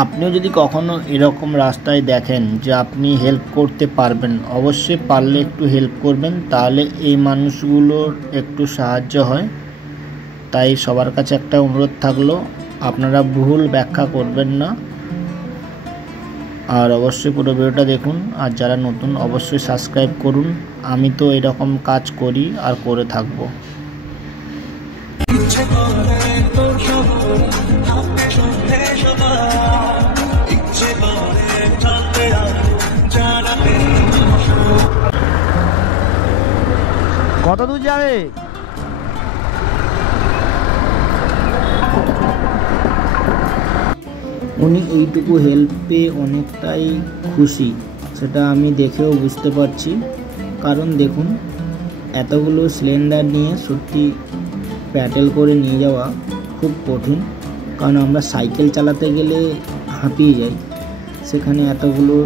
আপনিও যদি কখনো এরকম রাস্তায় দেখেন যে আপনি হেল্প করতে পারবেন, অবশ্যই পারলে একটু হেল্প করবেন, তাহলে এই মানুষগুলোর একটু সাহায্য হয়। তাই সবার কাছে একটা অনুরোধ থাকলো, আপনারা ভুল ব্যাখ্যা করবেন না, আর অবশ্যই পুরো ভিডিওটা দেখুন। আর যারা নতুন অবশ্যই সাবস্ক্রাইব করুন। আমি তো এরকম কাজ করি আর করে থাকবো। কত দূর যাবে? উনি এইটুকু হেল্পে অনেকটাই খুশি, সেটা আমি দেখেও বুঝতে পারছি। কারণ দেখুন, এতগুলো সিলিন্ডার নিয়ে সত্যি প্যাডেল করে নিয়ে যাওয়া খুব কঠিন। কারণ আমরা সাইকেল চালাতে গেলে হাঁপিয়ে যাই, সেখানে এতগুলো